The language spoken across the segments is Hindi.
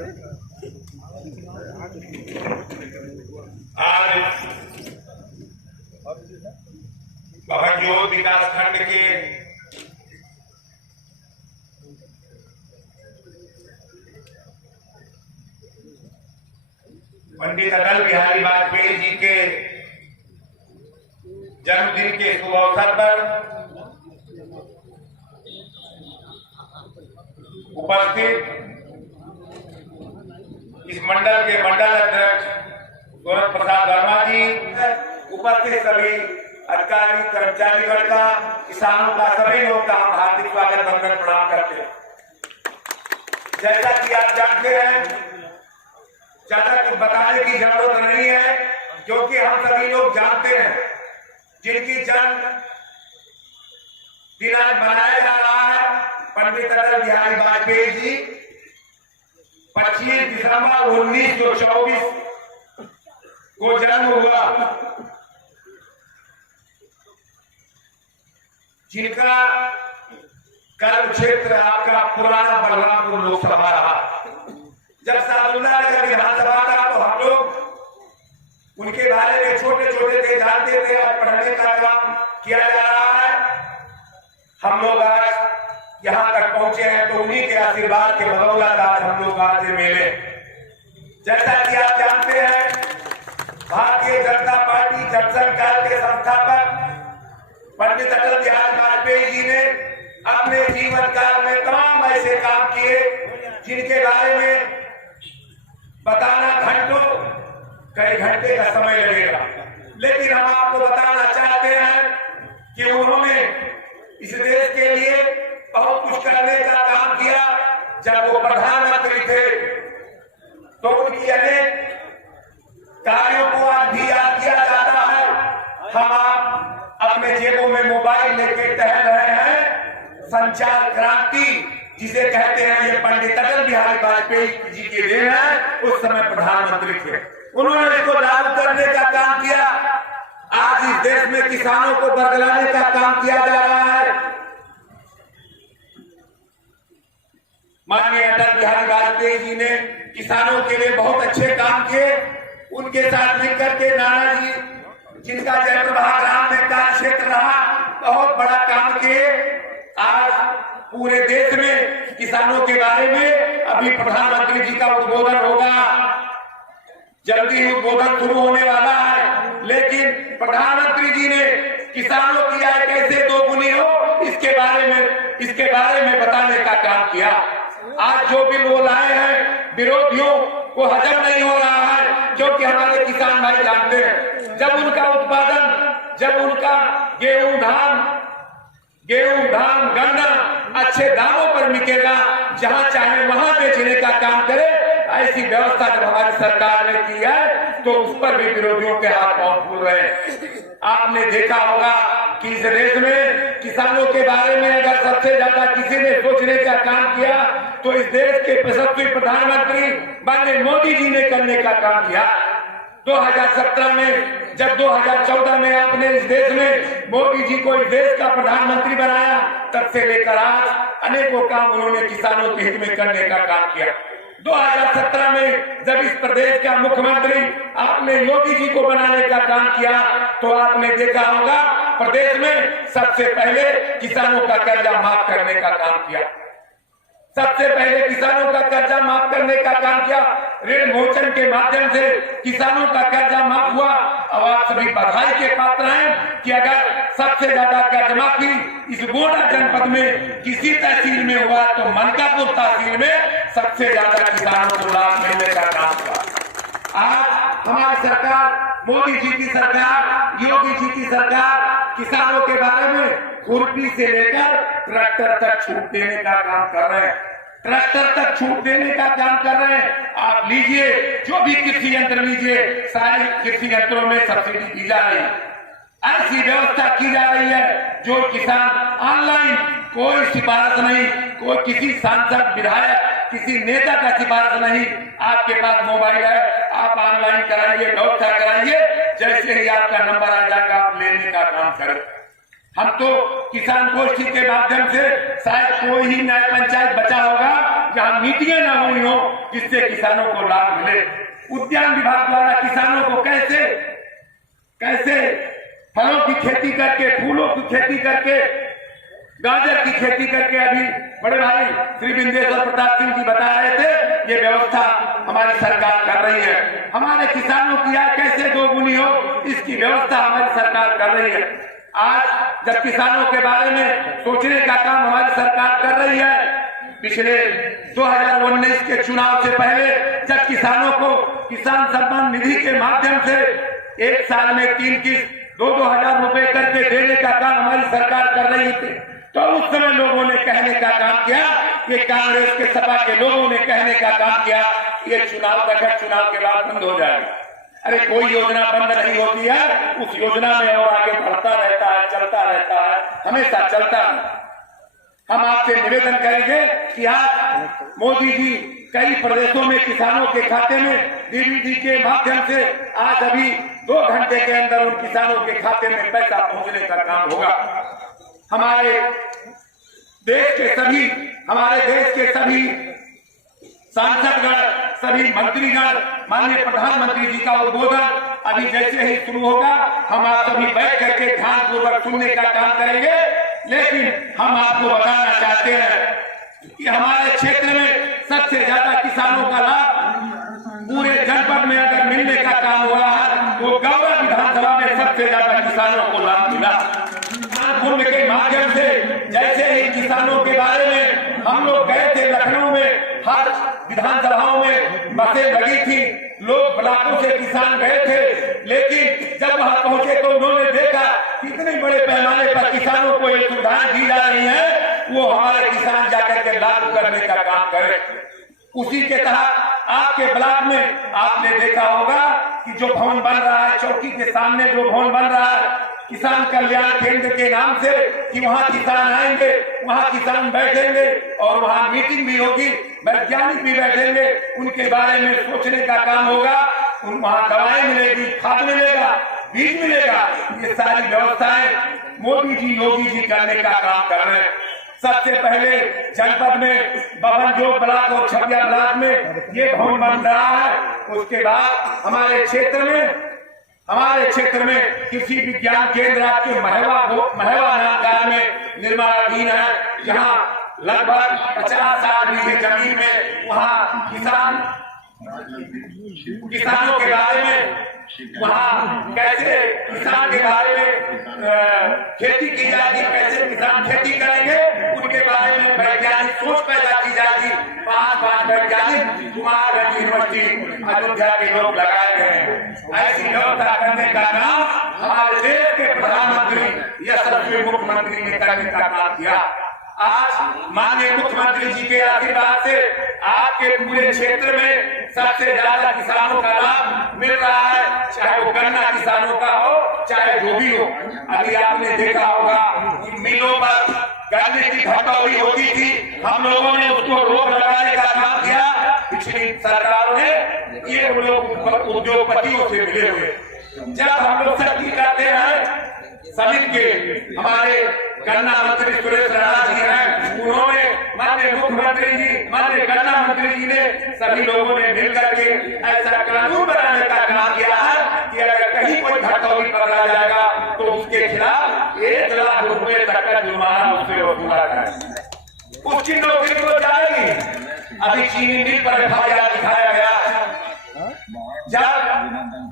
आज बहनजोत विकास खंड के पंडित अटल बिहारी वाजपेयी जी के जन्मदिन के शुभ अवसर पर उपस्थित इस मंडल के मंडल अध्यक्ष गौरव प्रसाद वर्मा जी, उपस्थित सभी अधिकारी कर्मचारीगण का, किसानों का, सभी लोग का हम हार्दिक स्वागत वंदन प्रणाम करते हैं। जैसा कि आप जानते हैं, ज्यादा कुछ बताने की जरूरत नहीं है, क्योंकि हम सभी लोग जानते हैं जिनकी जन्म दिन आज मनाया जा रहा है, पंडित अटल बिहारी वाजपेयी जी 25 दिसंबर 1924 को जन्म हुआ, जिनका कर्म क्षेत्र आपका पुराना बलरामपुर लोकसभा रहा। जब सादुल्ला नगर विधानसभा था तो हम लोग उनके बारे में छोटे छोटे थे, जानते थे और पढ़ने का काम किया जा रहा है। हम लोग आज यहाँ तक पहुंचे हैं तो उन्हीं के आशीर्वाद के बदौलत आज हम लोग आज मिले। जैसा कि आप जानते हैं, भारतीय जनता पार्टी जब सरकार के संस्थापक पंडित अटल बिहारी वाजपेयी जी ने अपने जीवन काल में तमाम ऐसे काम किए जिनके बारे में बताना घंटों कई घंटे का समय लगेगा, लेकिन हम आपको बताना चाहते हैं कि उन्होंने इस देश के लिए बहुत कुछ करने का काम किया। जब वो प्रधानमंत्री थे तो उनकी अनेक कार्यों को आज भी याद किया जाता है। हम आप अपने जेबों में मोबाइल लेके टहल रहे हैं, संचार क्रांति जिसे कहते हैं, ये पंडित अटल बिहारी वाजपेयी जी की देन है। उस समय प्रधानमंत्री थे, उन्होंने इसको लागू करने का काम किया। आज इस देश में किसानों को बरगलाने का काम किया जा रहा है। माननीय अटल बिहारी वाजपेयी जी ने किसानों के लिए बहुत अच्छे काम किए। उनके साथ मिलकर के नाना जी, जिनका जन्म ग्राम में कार्य क्षेत्र रहा, बहुत बड़ा काम किए। आज पूरे देश में किसानों के बारे में अभी प्रधानमंत्री जी का उद्बोधन होगा, जल्दी ही उद्बोधन शुरू होने वाला है, लेकिन प्रधानमंत्री जी ने किसानों की आय कैसे दोगुनी हो इसके बारे में बताने का काम किया। आज जो बिल वो लाए हैं, विरोधियों को हजम नहीं हो रहा है, क्योंकि हमारे किसान भाई जानते हैं जब उनका उत्पादन, जब उनका गेहूं धान गन्ना अच्छे दामों पर बिकेगा, जहां चाहे वहां बेचने का काम करे, ऐसी व्यवस्था जब हमारी सरकार ने की है तो उस पर भी विरोधियों के हाथ पांव फूल रहे। आपने देखा होगा कि इस देश में किसानों के बारे में अगर सबसे ज्यादा किसी ने सोचने का काम किया तो इस देश के यशस्वी प्रधानमंत्री माननीय मोदी जी ने करने का काम किया। 2017 में जब 2014 में आपने इस देश में मोदी जी को इस देश का प्रधानमंत्री बनाया, तब से लेकर आज अनेकों काम उन्होंने किसानों के हित में करने का काम किया। 2017 में जब इस प्रदेश का मुख्यमंत्री आपने योगी जी को बनाने का काम किया तो आपने देखा होगा प्रदेश में सबसे पहले किसानों का कर्जा माफ करने का काम किया। सबसे पहले किसानों का कर्जा माफ करने का काम किया। ऋण मोचन के माध्यम से किसानों का कर्जा माफ हुआ। अब आप सभी बधाई के पात्र हैं कि अगर सबसे ज्यादा कर्ज माफी इस गोंडा जनपद में किसी तहसील में हुआ तो मनकापुर तहसील में सबसे ज्यादा किसानों को लाभ मिलने का काम हुआ। आज हमारी सरकार, मोदी जी की सरकार, योगी जी की सरकार किसानों के बारे में खुरपी से लेकर ट्रैक्टर तक छूट देने का काम कर रहे हैं। ट्रैक्टर तक छूट देने का काम कर रहे हैं। आप लीजिए, जो भी कृषि यंत्र लीजिए, सारे कृषि यंत्रों में सब्सिडी दी जा रही है। ऐसी व्यवस्था की जा रही है जो किसान ऑनलाइन, कोई सिफारिश नहीं, कोई किसी सांसद, विधायक, किसी नेता का सिफारिश नहीं, आपके पास मोबाइल है, आप ऑनलाइन कराइए, व्यवस्था कराइए, जैसे ही आपका नंबर आ जाएगा आप लेने का काम करें। हम तो किसान गोष्ठी के माध्यम से शायद कोई ही न्याय पंचायत बचा होगा जहां मीटिंगें न हुई हो जिससे किसानों को लाभ मिले। उद्यान विभाग द्वारा किसानों को कैसे कैसे फलों की खेती करके, फूलों की खेती करके, गाजर की खेती करके, अभी बड़े भाई श्री बिंदेश्वर प्रताप सिंह जी बता रहे थे, ये व्यवस्था हमारी सरकार कर रही है। हमारे किसानों की आय कैसे दोगुनी हो इसकी व्यवस्था हमारी सरकार कर रही है। आज जब किसानों के बारे में सोचने का काम हमारी सरकार कर रही है, पिछले 2019 के चुनाव से पहले जब किसानों को किसान सम्मान निधि के माध्यम से एक साल में 3 किस्त 2-2 हजार रुपए करके देने का काम हमारी सरकार कर रही थी, तो उस समय लोगों ने कहने का काम किया, ये कांग्रेस के सपा के लोगों ने कहने का काम किया, ये चुनाव तक है, चुनाव के बाद बंद हो जाएगा। अरे कोई योजना बंद नहीं होती है, उस योजना में और आगे बढ़ता रहता है, चलता रहता है, हमेशा चलता है। हम आपसे निवेदन करेंगे कि आज मोदी जी कई प्रदेशों में किसानों के खाते में डीबीटी के माध्यम से आज अभी 2 घंटे के अंदर उन किसानों के खाते में पैसा पहुंचने का काम होगा। हमारे देश के सभी सांसदगण, सभी मंत्रीगण, माननीय प्रधानमंत्री जी का उद्बोधन अभी जैसे ही शुरू होगा हम आप सभी बैठ करके ध्यान पूर्वक सुनने का काम करेंगे। लेकिन हम आपको बताना चाहते हैं कि हमारे क्षेत्र में सबसे ज्यादा किसानों का लाभ पूरे जनपद में अगर मिलने का काम हो रहा है तो गौरव विधानसभा में सबसे ज्यादा किसानों को लाभ मिला। कुंभ के माध्यम से जैसे ही किसानों के बारे में हम लोग गए थे, लखनऊ में हर विधानसभाओं में बसें लगी थी, लोग ब्लॉकों से किसान गए थे, लेकिन जब वहां पहुंचे तो उन्होंने देखा कितने बड़े पैमाने पर किसानों को ये सुविधाएं दी जा रही है, वो हमारे किसान जाकर के लागू करने का काम करें। उसी के तहत आपके ब्लॉक में आपने देखा होगा कि जो भवन बन रहा है, चौकी के सामने जो भवन बन रहा है किसान कल्याण केंद्र के नाम से, कि वहाँ किसान आएंगे, वहाँ किसान बैठेंगे और वहाँ मीटिंग भी होगी, वैज्ञानिक भी बैठेंगे, उनके बारे में सोचने का काम होगा, वहाँ दवाएं मिलेगी, खाद मिलेगा, बीज मिलेगा। ये सारी व्यवस्थाएं मोदी जी, योगी जी करने का काम कर रहे हैं। सबसे पहले जनपद में बबन जो ब्लॉक और छबिया ब्लॉक में ये भवन बन रहा है, उसके बाद हमारे क्षेत्र में कृषि विज्ञान केंद्र आपके महवा नामगार में निर्माणाधीन है, जहां लगभग 50-60 बीघे जमीन में वहां किसानों के बारे में, वहाँ कैसे किसान के बारे में खेती की जाएगी, कैसे किसान खेती करेंगे, उनके बारे में वैज्ञानिक सोच पैदा की जाएगी। 5 वैज्ञानिक कुमारगंज यूनिवर्सिटी अयोध्या के लोग लगाए गए हैं। ऐसी व्यवस्था करने का काम हमारे देश के प्रधानमंत्री यशस्वी मुख्यमंत्री ने करने का काम किया। आज माननीय मुख्यमंत्री जी के आशीर्वाद से आपके पूरे क्षेत्र में सबसे ज्यादा किसानों का लाभ मिल रहा है, चाहे वो गन्ना किसानों का हो, चाहे जो भी हो। अभी आपने देखा होगा कि मिलों पर गन्ने की घटौती होती थी, हम लोगों ने उसको रोक लगाने का काम किया। पिछली सरकारों ने ये लोग उद्योगपतियों से मिले हुए, जब हम लोग सख्ती करते हैं, समिति के हमारे गन्ना मंत्री सुरेश राणा जी हैं, उन्होंने माननीय मुख्यमंत्री जी, माननीय गन्ना मंत्री जी ने, सभी लोगों ने मिलकर के ऐसा कानून बनाने का काम किया है कि अगर कहीं कोई घटौती पकड़ा जाएगा तो उसके खिलाफ 1 लाख रुपए तक का जुर्माना उससे वसूला जाएगा। उसकी नौकरी को जाएगी। अभी चीनी मिल पर FIR दिखाया गया। जब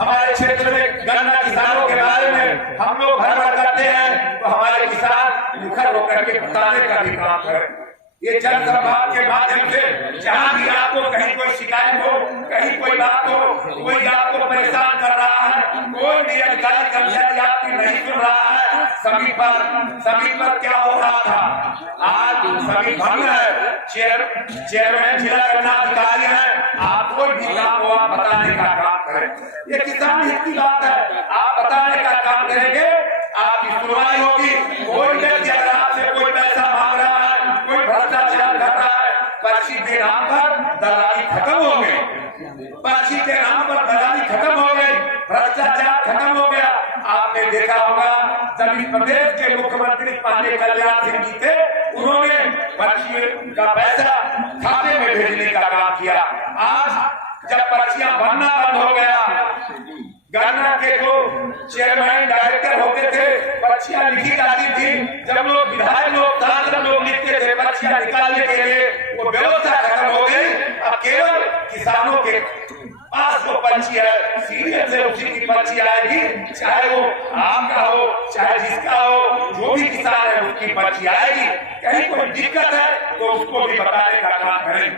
हमारे क्षेत्र में गन्ना किसानों के बारे में हम लोग भरभर करते हैं तो हमारे किसान मुखर होकर के बताने का भी काम करें। ये जन संवाद के माध्यम से जहाँ भी आपको कहीं कोई शिकायत हो, कहीं कोई बात हो, कोई आपको परेशान कर रहा है, कोई भी अधिकारी कर्मचारी आपकी नहीं सुन रहा है, सभी पर क्या हो रहा था, आज सभी भंग है, चेयरमैन जिला गन्ना अधिकारी है, आप कोई भी काम हो आप बताने का काम करें। ये किसान हित की बात है, आप बताने का काम करेंगे, आपकी सुनवाई होगी। कोई व्यक्ति अगर आपसे कोई पैसा मांग रहा है, कोई भ्रष्टाचार कर रहा है, पर्ची के नाम पर दलाली खत्म हो गई, पर्ची के नाम पर दलाली खत्म हो गई, भ्रष्टाचार खत्म हो गया। आप आपने देखा होगा जब इस प्रदेश के मुख्यमंत्री पांडे कल्याण सिंह जी थे, उन्होंने पर्ची का पैसा खाते में भेजने का काम किया। आज जब पर्चियां बनना बंद हो गया, गन्ना के जो चेयरमैन डायरेक्टर होते थे, पर्चियां लिखी जाती थी, जब लोग विधायक लोग सांसद लोग लिखते थे पर्चियां निकालने के लिए, वो व्यवस्था खत्म हो गई। अब केवल किसानों के पास वो पर्ची है, सीरियल से उसी की पर्ची आएगी, चाहे वो आम का हो चाहे जिसका हो, जो भी किसान है उसकी पर्ची आएगी। कहीं कोई दिक्कत है तो उसको भी बताने का काम करें।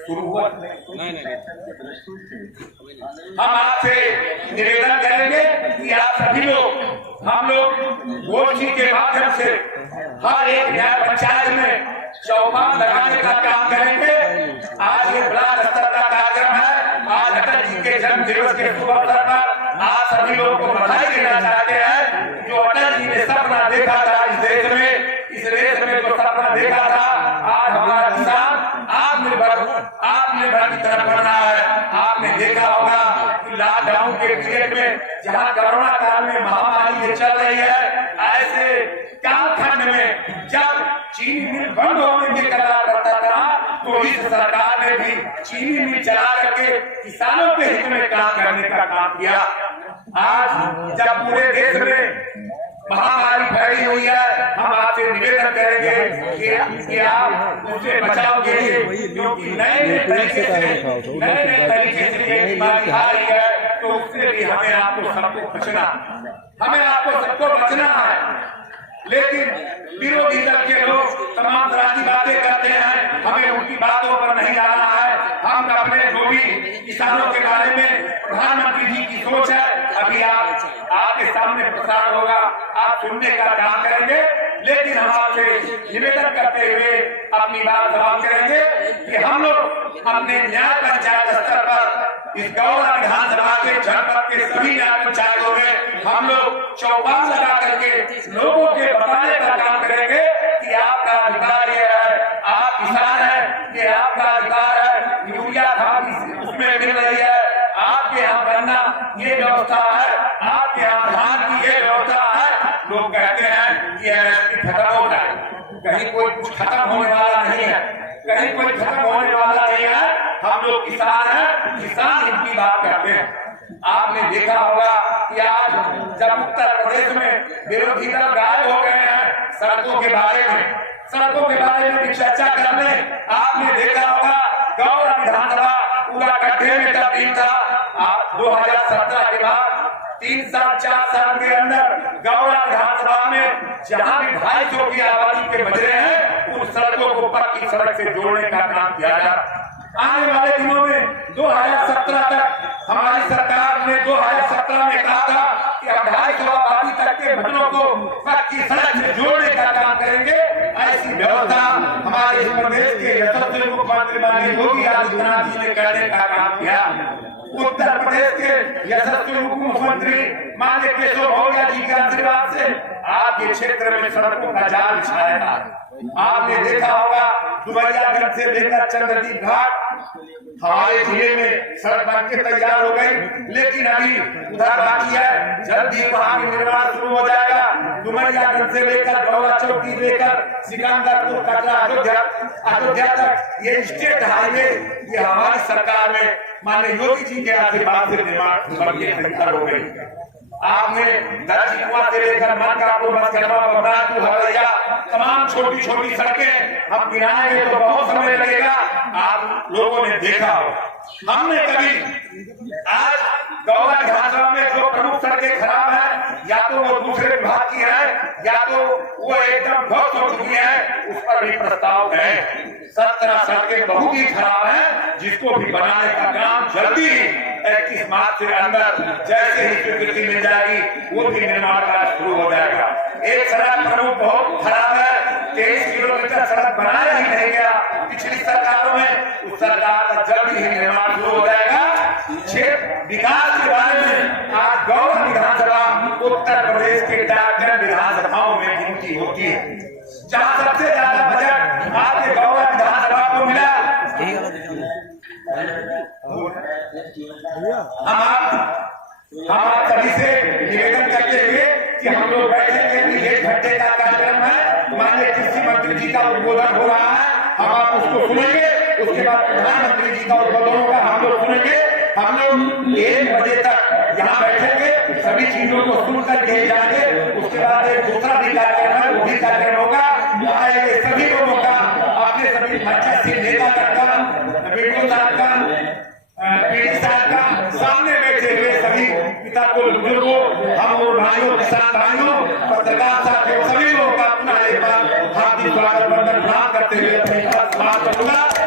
शुरू हुआ हम आपसे निवेदन करेंगे कि आप सभी लोग, हम लोग गोष्ठी के माध्यम से हर एक न्याय पंचायत में चौपाल लगाने का काम करेंगे। आज ये ब्लॉक स्तर का कार्यक्रम है। आज अटल जी के जन्म दिवस के शुभ अवसर पर आप सभी लोगों को बधाई देना चाहते हैं। जो अटल जी ने सपना देखा था इस देश में जो सपना देखा था, आज हमारा किसान आत्मनिर्भर की तरफ बढ़ रहा है। आपने देखा होगा कि लॉकडाउन के पीरियड में जहाँ कोरोना काल में महामारी चल रही है, ऐसे कालखंड में जब चीनी मिल बंद होने की कगार करता था, तो इस सरकार ने भी चीनी मिल चला करके किसानों के हित में काम करने का काम किया। आज जब पूरे देश में महामारी फैली हुई है, हम आपसे निवेदन करेंगे कि आप उसे बचाव के लिए, क्योंकि नए तरीके से ये बीमारी आ रही है, तो उससे भी हमें आपको सबको बचना है। लेकिन विरोधी दल के लोग तमाम तरह की बातें करते हैं, हमें उनकी बातों पर नहीं आना है। हम अपने जो भी किसानों के बारे में प्रधानमंत्री जी की सोच है, अभी आपके सामने प्रसार होगा, आप सुनने का काम करेंगे। लेकिन हम आपसे निवेदन करते हुए अपनी बात समाप्त करेंगे कि हम लोग अपने न्याय पंचायत स्तर पर इस गौरा विधानसभा के जनपद के सभी न्याय पंचायतों में हम लोग चौपाल लगा करके लोगों के बताने का काम करेंगे कि आपका अधिकार ये है, आप किसान हैं, ये आपका अधिकार है, यूरिया खाद उसमें मिल रही है, आपके यहाँ गन्ना ये व्यवस्था है, आपके यहाँ धान की ये व्यवस्था है। लोग कहते हैं कि एमएसपी खत्म हो जाए, कहीं कोई कुछ खत्म होने वाला नहीं है, कहीं कोई खत्म होने वाला नहीं है। हम लोग किसान हैं, किसान इनकी बात करते हैं। आपने देखा होगा कि आज जब उत्तर प्रदेश में विरोधी दल गायब हो गए हैं सड़कों के बारे में भी चर्चा करने, आपने देखा होगा गौरा विधानसभा पूरा गड्ढे में तब्दील था। 2017 के बाद 3 साल 4 साल के अंदर गौरा विधानसभा में जहाँ भी 250 की आबादी के बच रहे हैं, उन सड़कों को पक्की सड़क से जोड़ने का काम किया जा रहा है। आने वाले दिनों में 2017 तक हमारी सरकार ने 2017 में कहा था कि 250 आबादी तक के भवनों को पक्की सड़क से जोड़ने का काम करेंगे। ऐसी व्यवस्था हमारे इस प्रदेश के यशस्वी मुख्यमंत्री माननीय योगी आदित्यनाथ जी ने करने का काम किया। उत्तर प्रदेश के यशस्वी मुख्यमंत्री माननीय केशव मौर्य जी के आशीर्वाद से आपके क्षेत्र में सड़कों का जाल बिछाया था। आपने देखा होगा डुमरियागंज से लेकर चंद्रदीप घाट हमारे जिले में सड़क बन के तैयार हो गई, लेकिन अभी उधर बाकी है। जल्दी वहाँ का निर्माण शुरू हो जाएगा। डुमरियागंज से लेकर गौरा चौकी लेकर सिकंदरपुर कटरा अयोध्या तक ये स्टेट हाईवे, ये हमारी सरकार में माननीय योगी जी के आशीर्वाद से निर्माण बन के तैयार हो गई। आपने दर्जी कुआं से लेकर मनकापुर मस्करमा बबरापुर हरैया तमाम छोटी छोटी सड़कें हम गिनाएंगे तो बहुत समय लगेगा। आप लोगों ने देखा हो, हमने कभी आज गौरा विधानसभा में जो प्रमुख सड़कें खराब है, या तो वो दूसरे विभाग की है या तो वो एकदम ध्वस्त हो चुकी है, उस पर भी प्रस्ताव है। 17 सड़कें बहुत ही खराब है, जिसको भी बनाने का काम जल्दी 31 मार्च से अंदर जैसे ही स्वीकृति मिल जाएगी वो भी निर्माण कार्य शुरू हो जाएगा। एक सड़क प्रमुख बहुत खराब है, 23 किलोमीटर सड़क बनाया ही नहीं गया पिछली सरकारों में, उस सरकार का जल्दी ही निर्माण शुरू हो जाएगा। विकास के बारे में आज गौरा विधानसभा उत्तर प्रदेश के डाकघर विधानसभाओं में गिनती होती है, जहाँ सबसे ज्यादा बजट आपके गौरा विधानसभा को मिला। हम हम आप सभी से निवेदन करते हुए कि हम लोग बैठेंगे, 1 घंटे का कार्यक्रम है, माननीय कृषि मंत्री जी का उद्बोधन हो रहा है, हम आप उसको सुनेंगे, उसके बाद प्रधानमंत्री जी का उद्बोधन होगा, हम लोग सुनेंगे। हम लोग 1 बजे तक यहाँ बैठेंगे, सभी चीजों को सुन करके जाएंगे। उसके बाद एक दूसरा भी कार्यक्रम है, वो भी कार्यक्रम होगा। आए सभी लोगों का, अपने सभी पंचायत नेता तक का, वीडियो साहब का, पीडी साहब का, सामने बैठे हुए सभी पिता को, बुजुर्गों, हम लोग भाइयों, किसान भाइयों, पत्रकार साथियों, सभी लोगों का पुनः एक बार हार्दिक स्वागत वंदन प्रणाम करते हुए अपनी बात समाप्त करूंगा।